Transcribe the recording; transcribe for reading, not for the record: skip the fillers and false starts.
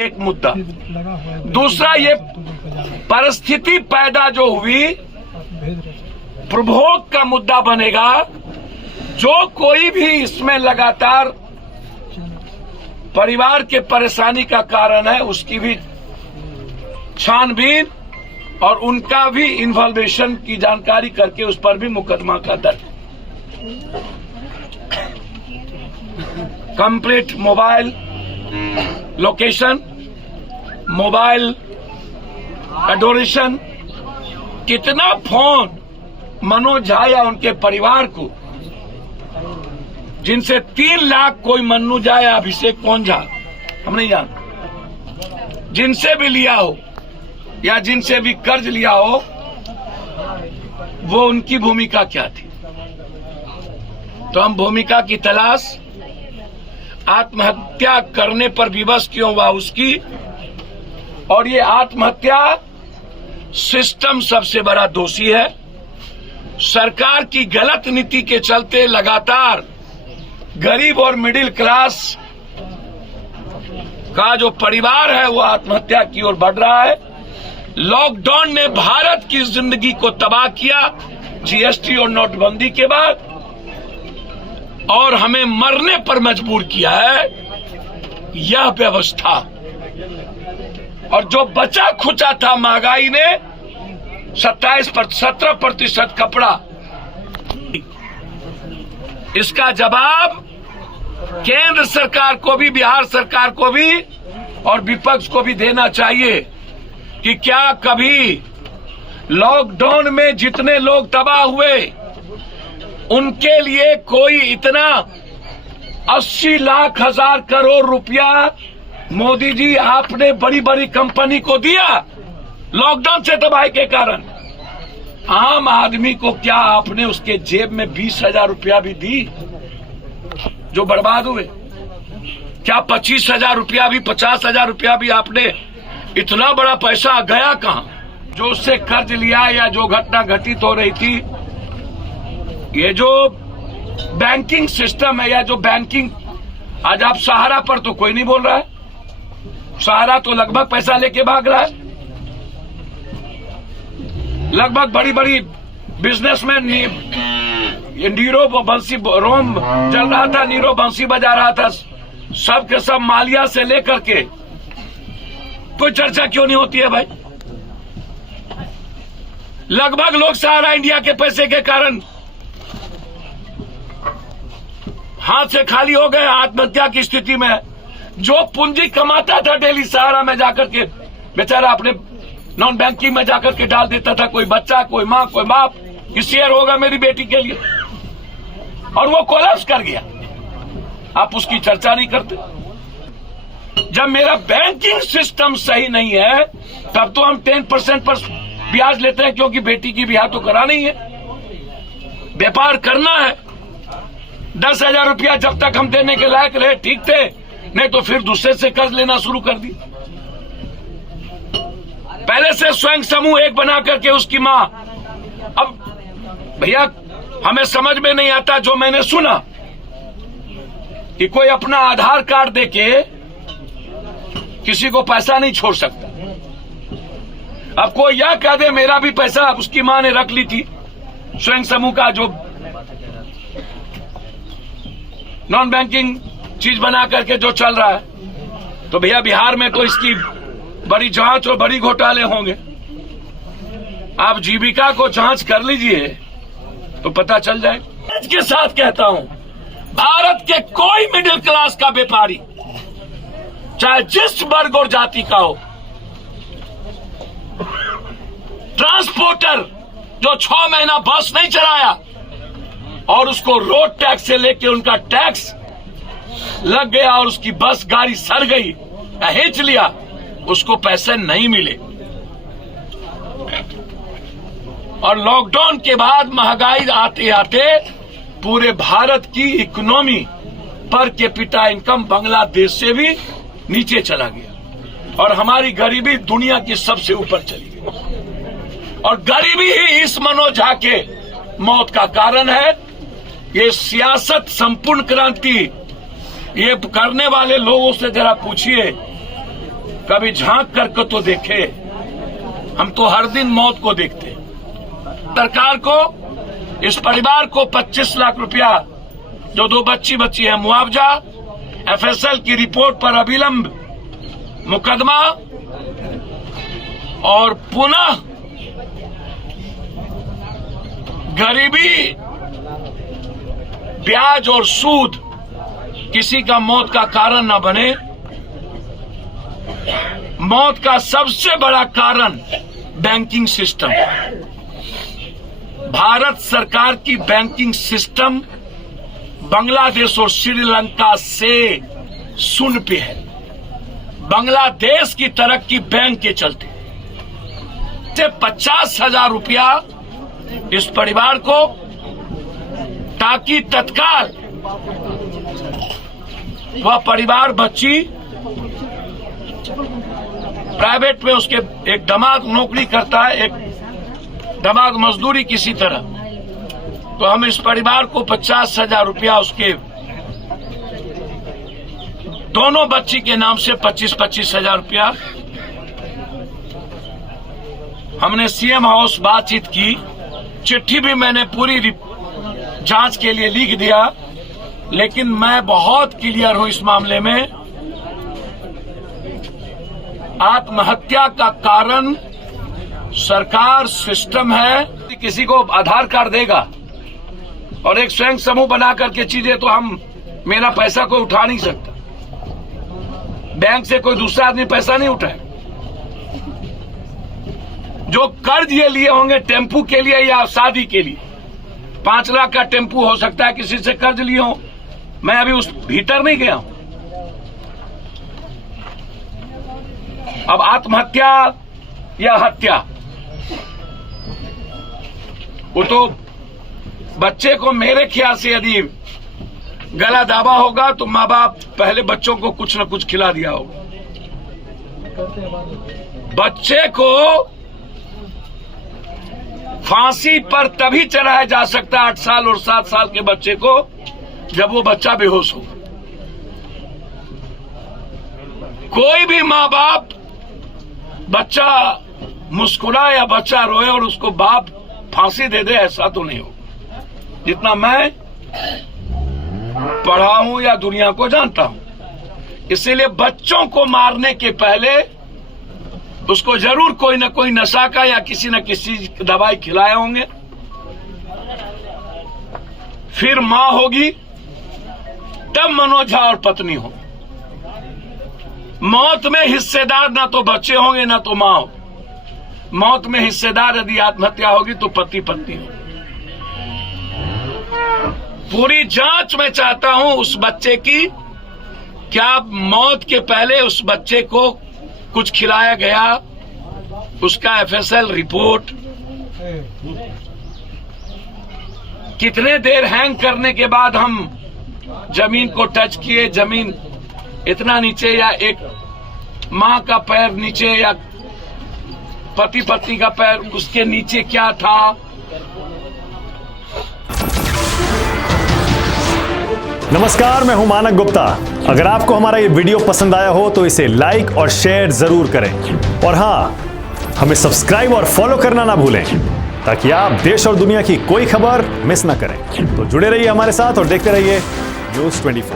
एक मुद्दा। दूसरा, ये परिस्थिति पैदा जो हुई प्रभोग का मुद्दा बनेगा। जो कोई भी इसमें लगातार परिवार के परेशानी का कारण है, उसकी भी छानबीन और उनका भी इन्वॉल्वेशन की जानकारी करके उस पर भी मुकदमा का दर्ज। Complete mobile location, mobile adoration, कितना फोन मनोज झा या उनके परिवार को, जिनसे 3 लाख कोई मन्नू झा या अभिषेक कौन झा हम नहीं जानते, जिनसे भी लिया हो या जिनसे भी कर्ज लिया हो, वो उनकी भूमिका क्या थी। तो हम भूमिका की तलाश, आत्महत्या करने पर विवश क्यों हुआ उसकी, और ये आत्महत्या सिस्टम सबसे बड़ा दोषी है। सरकार की गलत नीति के चलते लगातार गरीब और मिडिल क्लास का जो परिवार है वो आत्महत्या की ओर बढ़ रहा है। लॉकडाउन ने भारत की जिंदगी को तबाह किया, जीएसटी और नोटबंदी के बाद, और हमें मरने पर मजबूर किया है यह व्यवस्था। और जो बचा खुचा था महंगाई ने 17% कपड़ा, इसका जवाब केंद्र सरकार को भी, बिहार सरकार को भी और विपक्ष को भी देना चाहिए कि क्या कभी लॉकडाउन में जितने लोग तबाह हुए उनके लिए कोई इतना 80 लाख हजार करोड़ रुपया मोदी जी आपने बड़ी बड़ी कंपनी को दिया लॉकडाउन से तबाही के कारण? आम आदमी को क्या आपने उसके जेब में 20,000 रुपया भी दी जो बर्बाद हुए? क्या 25,000 रुपया भी, 50,000 रुपया भी आपने, इतना बड़ा पैसा गया कहां? जो उससे कर्ज लिया या जो घटना घटित हो रही थी, ये जो बैंकिंग सिस्टम है या जो बैंकिंग, आज आप सहारा पर तो कोई नहीं बोल रहा है। सहारा तो लगभग पैसा लेके भाग रहा है। लगभग बड़ी बड़ी बिजनेसमैन, नीरो बंसी रोम चल रहा था, नीरो बंसी बजा रहा था, सब के सब मालिया से लेकर के, कोई चर्चा क्यों नहीं होती है भाई? लगभग लोग सहारा इंडिया के पैसे के कारण हाथ से खाली हो गए, आत्महत्या की स्थिति में। जो पूंजी कमाता था डेली सहारा में जाकर के, बेचारा अपने नॉन बैंकिंग में जाकर के डाल देता था, कोई बच्चा, कोई माँ, कोई बाप कि शेयर होगा मेरी बेटी के लिए, और वो कोलैप्स कर गया। आप उसकी चर्चा नहीं करते। जब मेरा बैंकिंग सिस्टम सही नहीं है तब तो हम 10% पर ब्याज लेते हैं, क्योंकि बेटी की ब्याह तो करा नहीं है, व्यापार करना है। 10,000 रुपया जब तक हम देने के लायक रहे ठीक थे, नहीं तो फिर दूसरे से कर्ज लेना शुरू कर दी। पहले से स्वयं समूह एक बना करके उसकी मां। अब भैया हमें समझ में नहीं आता, जो मैंने सुना कि कोई अपना आधार कार्ड देके किसी को पैसा नहीं छोड़ सकता। अब कोई यह कह दे मेरा भी पैसा उसकी मां ने रख ली थी, स्वयं समूह का जो नॉन बैंकिंग चीज बना करके जो चल रहा है, तो भैया बिहार में तो इसकी बड़ी जांच और बड़ी घोटाले होंगे। आप जीविका को जांच कर लीजिए तो पता चल जाए। इसके साथ कहता हूं, भारत के कोई मिडिल क्लास का व्यापारी, चाहे जिस वर्ग और जाति का हो, ट्रांसपोर्टर जो 6 महीना बस नहीं चलाया और उसको रोड टैक्स से लेके उनका टैक्स लग गया और उसकी बस गाड़ी सड़ गई, हिंच लिया, उसको पैसे नहीं मिले। और लॉकडाउन के बाद महंगाई आते आते पूरे भारत की economy per capita income Bangladesh से भी नीचे चला गया और हमारी गरीबी दुनिया की सबसे ऊपर चली गई। और गरीबी ही इस मनोज झा के मौत का कारण है। ये सियासत संपूर्ण क्रांति ये करने वाले लोगों से जरा पूछिए कभी झांक करके तो देखे। हम तो हर दिन मौत को देखते। सरकार को, इस परिवार को 25 लाख रुपया, जो 2 बच्ची है, मुआवजा, एफएसएल की रिपोर्ट पर अविलंब मुकदमा और पुनः गरीबी, ब्याज और सूद किसी का मौत का कारण न बने। मौत का सबसे बड़ा कारण बैंकिंग सिस्टम। भारत सरकार की बैंकिंग सिस्टम बांग्लादेश और श्रीलंका से शून्य पे है। बांग्लादेश की तरक्की बैंक के चलते। 50,000 रुपया इस परिवार को, ताकि तत्काल वह परिवार, बच्ची प्राइवेट में, उसके एक दामाद नौकरी करता है, एक दामाद मजदूरी किसी तरह, तो हम इस परिवार को 50,000 रुपया उसके दोनों बच्ची के नाम से 25,000 रुपया हमने सीएम हाउस बातचीत की। चिट्ठी भी मैंने पूरी जांच के लिए लिख दिया, लेकिन मैं बहुत क्लियर हूं इस मामले में। आत्महत्या का कारण सरकार, सिस्टम है। किसी को आधार कार्ड देगा और एक स्वयं समूह बना करके चीजें, तो हम, मेरा पैसा कोई उठा नहीं सकता। बैंक से कोई दूसरा आदमी पैसा नहीं उठाए। जो कर्ज ये लिए होंगे टेम्पू के लिए या शादी के लिए, 5 लाख का टेम्पू हो सकता है किसी से कर्ज लिए हो। मैं अभी उस भीतर नहीं गया हूं। अब आत्महत्या या हत्या, वो तो बच्चे को, मेरे ख्याल से यदि गला दाबा होगा तो माँ बाप पहले बच्चों को कुछ न कुछ खिला दिया होगा। बच्चे को फांसी पर तभी चढ़ाया जा सकता है 8 साल और 7 साल के बच्चे को, जब वो बच्चा बेहोश हो। कोई भी माँ बाप बच्चा मुस्कुराए या बच्चा रोए और उसको बाप फांसी दे दे, ऐसा तो नहीं हो। जितना मैं पढ़ा हूं या दुनिया को जानता हूं, इसीलिए बच्चों को मारने के पहले उसको जरूर कोई न कोई नशा का या किसी न किसी दवाई खिलाए होंगे। फिर मां होगी, तब मनोज झा और पत्नी हो। मौत में हिस्सेदार ना तो बच्चे होंगे ना तो मां हो। मौत में हिस्सेदार यदि आत्महत्या होगी तो पति पत्नी हो। पूरी जांच मैं चाहता हूं उस बच्चे की, क्या मौत के पहले उस बच्चे को कुछ खिलाया गया, उसका एफएसएल रिपोर्ट, कितने देर हैंग करने के बाद हम जमीन को टच किए, जमीन इतना नीचे या एक मां का पैर नीचे या पति पत्नी का पैर उसके नीचे क्या था। नमस्कार, मैं हूं मानक गुप्ता। अगर आपको हमारा ये वीडियो पसंद आया हो तो इसे लाइक और शेयर जरूर करें, और हां, हमें सब्सक्राइब और फॉलो करना ना भूलें, ताकि आप देश और दुनिया की कोई खबर मिस ना करें। तो जुड़े रहिए हमारे साथ और देखते रहिए News 24।